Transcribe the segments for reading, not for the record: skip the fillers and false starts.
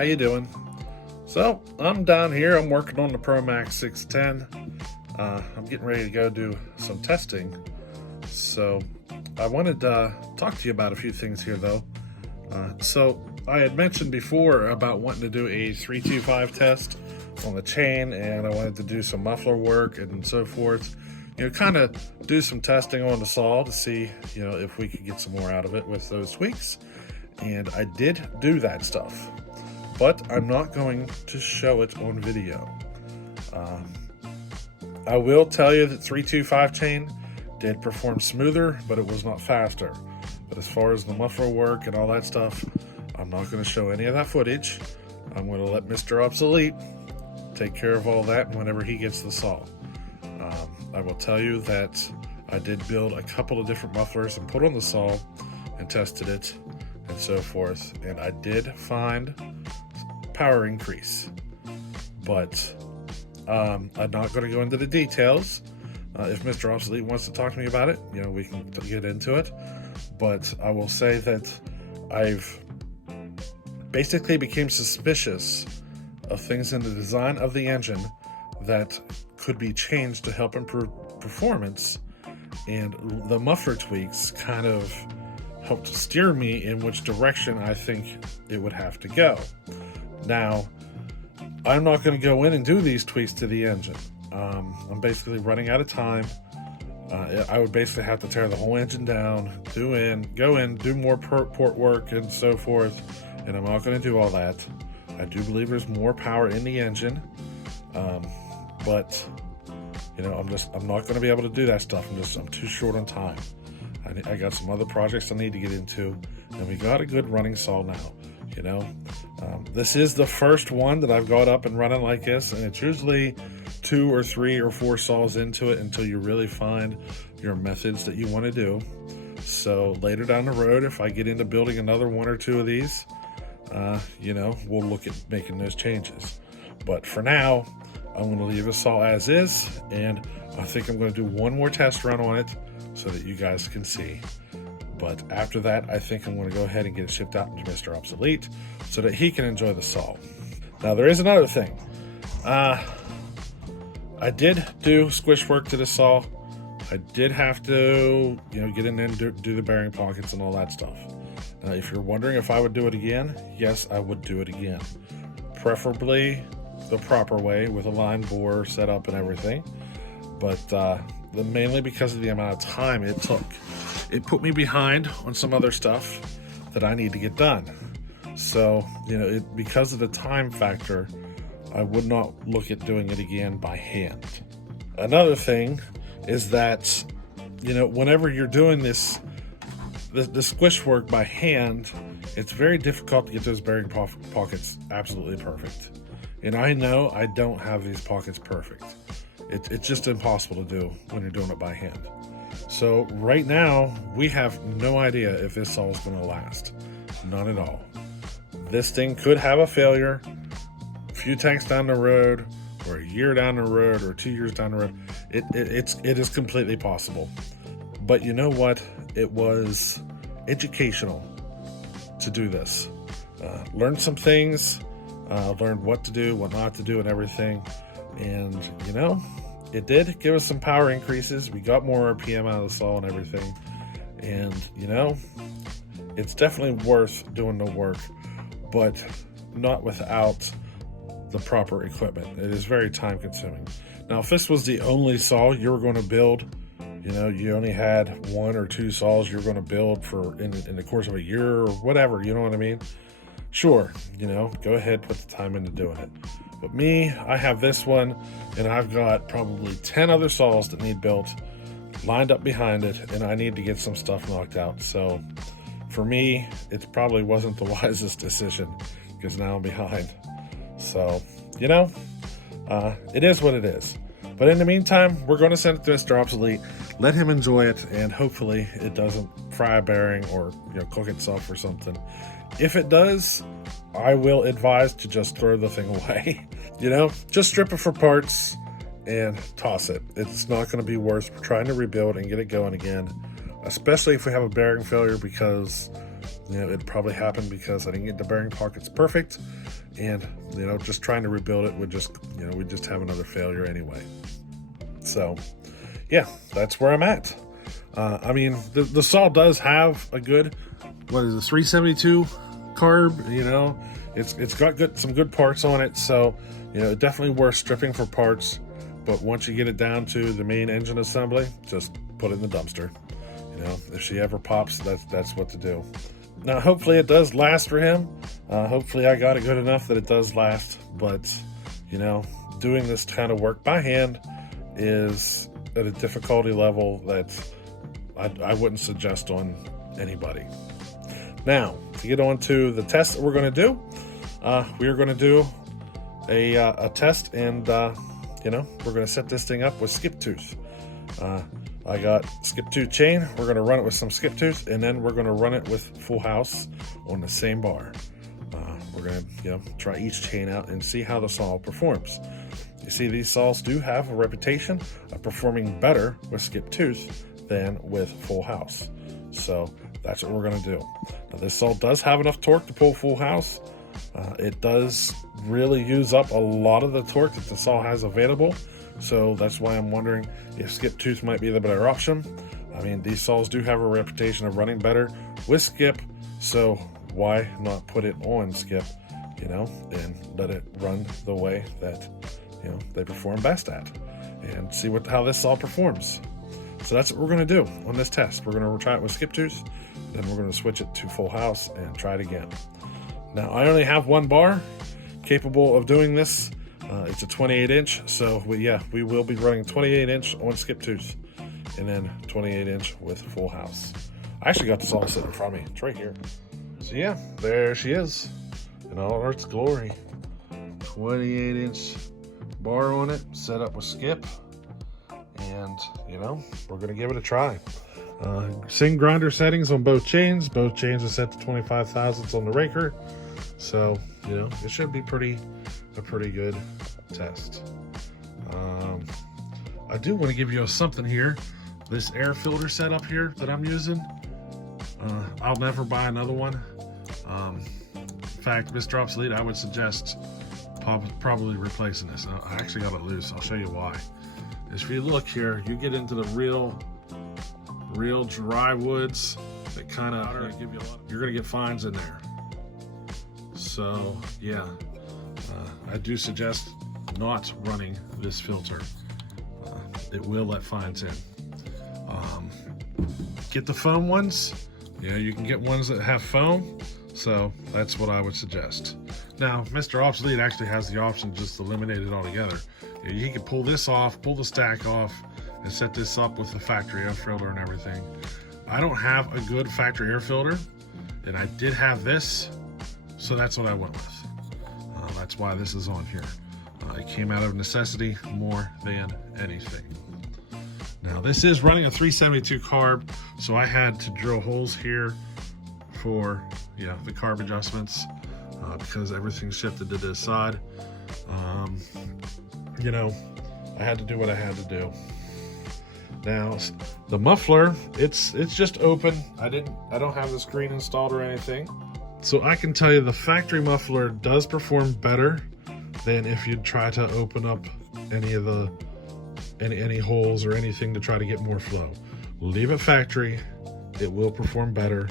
how you doing? So, I'm down here. I'm working on the Pro Mac 610. I'm getting ready to go do some testing. So, I wanted to talk to you about a few things here, though. So, I had mentioned before about wanting to do a 325 test on the chain, and I wanted to do some muffler work and so forth. Kind of do some testing on the saw to see, if we could get some more out of it with those tweaks. And I did do that stuff, but I'm not going to show it on video. I will tell you that 325 chain did perform smoother, but it was not faster. But as far as the muffler work and all that stuff, I'm not going to show any of that footage. I'm going to let Mr. Obsolete take care of all that whenever he gets the saw. I will tell you that I did build a couple of different mufflers and put on the saw and tested it and so forth, and I did find power increase, but I'm not going to go into the details. If Mr. Obsolete wants to talk to me about it, we can get into it, but I will say that I've basically became suspicious of things in the design of the engine that could be changed to help improve performance, and the muffler tweaks kind of helped steer me in which direction I think it would have to go. Now, I'm not going to go in and do these tweaks to the engine. I'm basically running out of time. I would basically have to tear the whole engine down, go in, do more port work and so forth, and I'm not going to do all that. I do believe there's more power in the engine, but I'm not going to be able to do that stuff. I'm too short on time. I got some other projects I need to get into, and we got a good running saw now. This is the first one that I've got up and running like this, and it's usually 2 or 3 or 4 saws into it until you really find your methods that you want to do. So later down the road, if I get into building another 1 or 2 of these, we'll look at making those changes. But for now, I'm going to leave the saw as is, and I think I'm going to do one more test run on it so that you guys can see. But after that, I think I'm going to go ahead and get it shipped out to Mr. Obsolete so that he can enjoy the saw. Now, there is another thing. I did do squish work to the saw. I did have to, get in there and do the bearing pockets and all that stuff. Now, if you're wondering if I would do it again, yes, I would do it again. Preferably the proper way with a line bore set up and everything. But mainly because of the amount of time it took. It put me behind on some other stuff that I need to get done. So, because of the time factor, I would not look at doing it again by hand. Another thing is that, whenever you're doing this, the squish work by hand, it's very difficult to get those bearing pockets absolutely perfect. And I know I don't have these pockets perfect. It's just impossible to do when you're doing it by hand. So right now, we have no idea if this saw is going to last. None at all. This thing could have a failure a few tanks down the road, or a year down the road, or 2 years down the road. It is completely possible. But you know what? It was educational to do this. Learned some things, learned what to do, what not to do, and everything. And, it did give us some power increases. We got more RPM out of the saw and everything. And, it's definitely worth doing the work, but not without the proper equipment. It is very time consuming. Now, if this was the only saw you were going to build, you only had 1 or 2 saws you're going to build for in the course of a year or whatever, you know what I mean? Sure, go ahead, put the time into doing it. But me, I have this one, and I've got probably 10 other saws that need built lined up behind it, and I need to get some stuff knocked out. So for me, it probably wasn't the wisest decision because now I'm behind. So, it is what it is. But in the meantime, we're going to send it to Mr. Obsolete, let him enjoy it, and hopefully it doesn't fry a bearing or cook itself or something. If it does, I will advise to just throw the thing away. Just strip it for parts and toss it. It's not going to be worth trying to rebuild and get it going again, especially if we have a bearing failure, because it probably happened because I didn't get the bearing pockets perfect, and just trying to rebuild it would just we'd just have another failure anyway. So yeah, that's where I'm at. I mean, the saw does have a good, 372 carb. It's got some good parts on it, so definitely worth stripping for parts. But once you get it down to the main engine assembly, just put it in the dumpster. If she ever pops, that's what to do. Now, hopefully it does last for him. Hopefully I got it good enough that it does last. But, doing this kind of work by hand is at a difficulty level that I wouldn't suggest on anybody. Now, to get on to the test that we're going to do, we are going to do a test, and, we're going to set this thing up with skip tooth. I got skip tooth chain. We're going to run it with some skip tooth, and then we're going to run it with full house on the same bar. We're going to try each chain out and see how the saw performs. You see, these saws do have a reputation of performing better with skip tooth than with full house. So that's what we're going to do. Now, this saw does have enough torque to pull full house. It does really use up a lot of the torque that the saw has available. So that's why I'm wondering if skip tooth might be the better option. I mean, these saws do have a reputation of running better with skip, so why not put it on skip, and let it run the way that, they perform best at, and see how this saw performs. So that's what we're going to do on this test. We're going to try it with skip tooth, then we're going to switch it to full house and try it again. Now, I only have one bar capable of doing this. It's a 28-inch, so we will be running 28-inch on skip tooth, and then 28-inch with full house. I actually got this all sitting in front of me. It's right here. So yeah, there she is in all its glory. 28-inch bar on it, set up with skip, and we're gonna give it a try. Same grinder settings on both chains. Both chains are set to 25 thousandths on the raker, so it should be a pretty good test. I do want to give you something here. This air filter setup here that I'm using, I'll never buy another one. In fact, Mr. Obsolete, I would suggest probably replacing this. I actually got it loose. I'll show you why. If you look here, you get into the real dry woods that kind of you're gonna get fines in there. So yeah, I do suggest not running this filter. It will let fines in. Get the foam ones. You can get ones that have foam, so that's what I would suggest. Now, Mr. Obsolete actually has the option just to eliminate it altogether. You can pull this off, pull the stack off, and set this up with the factory air filter and everything. I don't have a good factory air filter, and I did have this, so that's what I went with. That's why this is on here. It came out of necessity more than anything. Now, this is running a 372 carb, so I had to drill holes here for the carb adjustments because everything shifted to this side. I had to do what I had to do. Now, the muffler, it's just open. I don't have the screen installed or anything. So I can tell you the factory muffler does perform better than if you try to open up any of the any holes or anything to try to get more flow. Leave it factory. It will perform better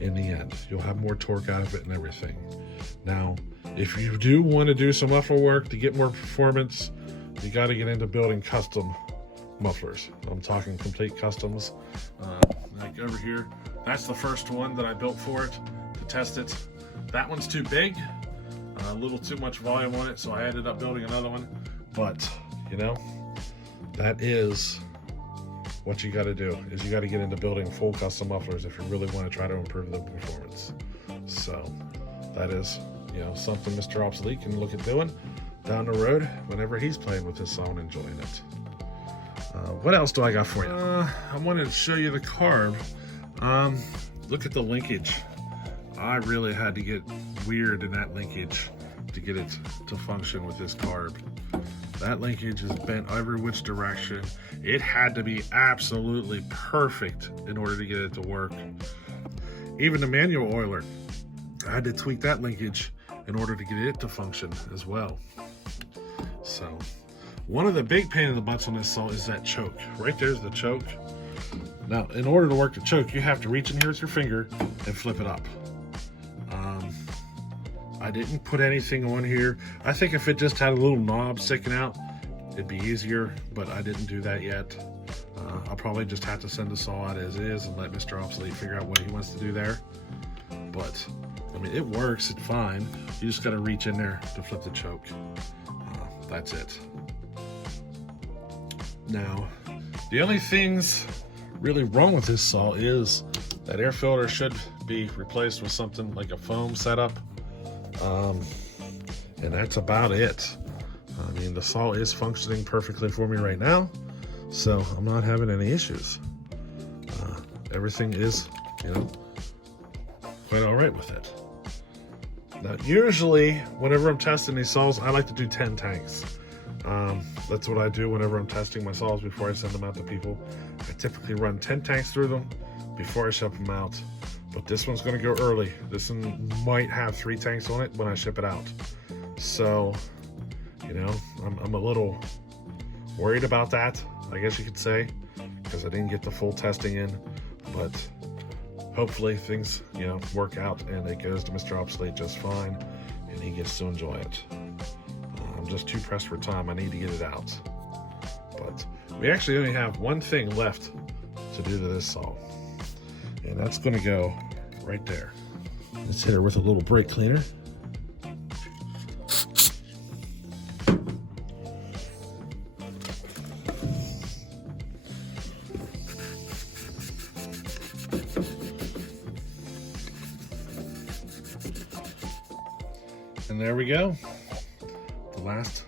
in the end. You'll have more torque out of it and everything. Now, if you do want to do some muffler work to get more performance, you got to get into building custom mufflers. I'm talking complete customs. Like over here, that's the first one that I built for it to test it. That one's too big, a little too much volume on it, so I ended up building another one. But that is what you got to do, is you got to get into building full custom mufflers if you really want to try to improve the performance. So that is something Mr. Obsolete can look at doing down the road whenever he's playing with his saw and enjoying it. What else do I got for you? I wanted to show you the carb. Look at the linkage. I really had to get weird in that linkage to get it to function with this carb. That linkage is bent every which direction. It had to be absolutely perfect in order to get it to work. Even the manual oiler, I had to tweak that linkage in order to get it to function as well. So one of the big pain in the butts on this saw is that choke. Right there's the choke. Now, in order to work the choke, you have to reach in here with your finger and flip it up. I didn't put anything on here. I think if it just had a little knob sticking out, it'd be easier, but I didn't do that yet. I'll probably just have to send the saw out as is and let Mr. Obsolete figure out what he wants to do there. But, I mean, it works, it's fine. You just gotta reach in there to flip the choke. That's it. Now, the only things really wrong with this saw is that air filter should be replaced with something like a foam setup. And that's about it. I mean, the saw is functioning perfectly for me right now, so I'm not having any issues. Everything is, you know, quite all right with it. Now, usually, whenever I'm testing these saws, I like to do 10 tanks. That's what I do whenever I'm testing my saws before I send them out to people. I typically run 10 tanks through them before I ship them out. But this one's gonna go early. This one might have 3 tanks on it when I ship it out. So, you know, I'm a little worried about that, I guess you could say, because I didn't get the full testing in. But hopefully things, you know, work out and it goes to Mr. Obsolete just fine and he gets to enjoy it. I'm just too pressed for time. I need to get it out. But we actually only have one thing left to do to this saw. And that's gonna go right there. Let's hit her with a little brake cleaner. And there we go. The last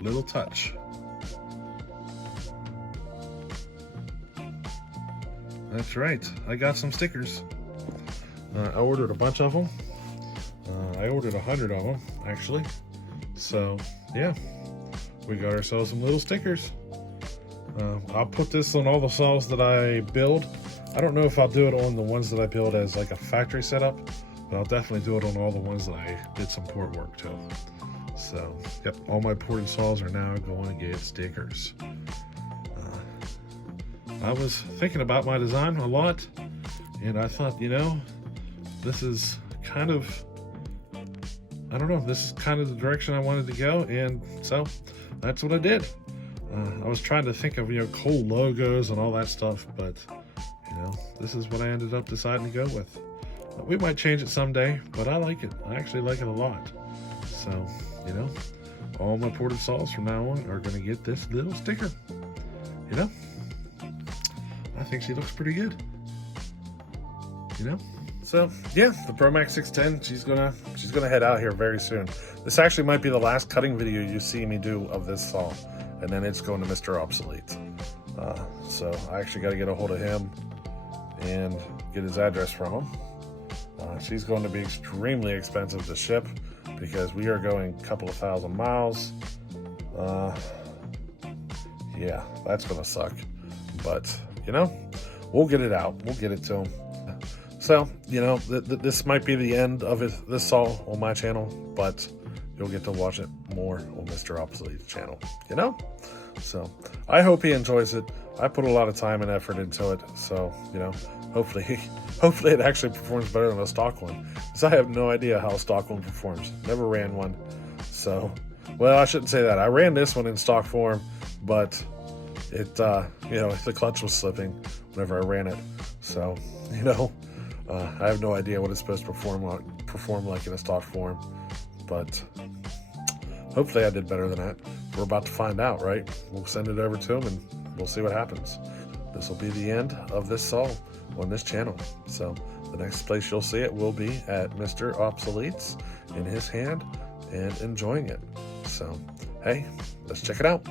little touch. That's right, I got some stickers. I ordered a bunch of them. I ordered 100 of them, actually. So, yeah, we got ourselves some little stickers. I'll put this on all the saws that I build. I don't know if I'll do it on the ones that I build as like a factory setup, but I'll definitely do it on all the ones that I did some port work to. So, yep, all my ported saws are now going to get stickers. I was thinking about my design a lot, and I thought, you know, this is kind of, I don't know, this is kind of the direction I wanted to go, and so that's what I did. I was trying to think of, you know, cool logos and all that stuff, but, you know, this is what I ended up deciding to go with. We might change it someday, but I like it. I actually like it a lot. So, you know, all my ported saws from now on are going to get this little sticker, you know? I think she looks pretty good, you know? So yeah, the Pro Mac 610, she's gonna head out here very soon. This actually might be the last cutting video you see me do of this saw, and then it's going to Mr. Obsolete. So I actually got to get a hold of him and get his address from him. She's going to be extremely expensive to ship because we are going a couple of 1,000 miles. Yeah, that's gonna suck, but you know, we'll get it out. We'll get it to him. So, you know, this might be the end of this saw on my channel, but you'll get to watch it more on Mr. Obsolete's channel, you know? So, I hope he enjoys it. I put a lot of time and effort into it, so, you know, hopefully it actually performs better than a stock one, because I have no idea how a stock one performs. Never ran one. So, well, I shouldn't say that. I ran this one in stock form, but it, you know, the clutch was slipping whenever I ran it. So, you know, I have no idea what it's supposed to perform like in a stock form, but hopefully I did better than that. We're about to find out, right? We'll send it over to him and we'll see what happens. This will be the end of this saw on this channel. So the next place you'll see it will be at Mr. Obsolete's in his hand and enjoying it. So, hey, let's check it out.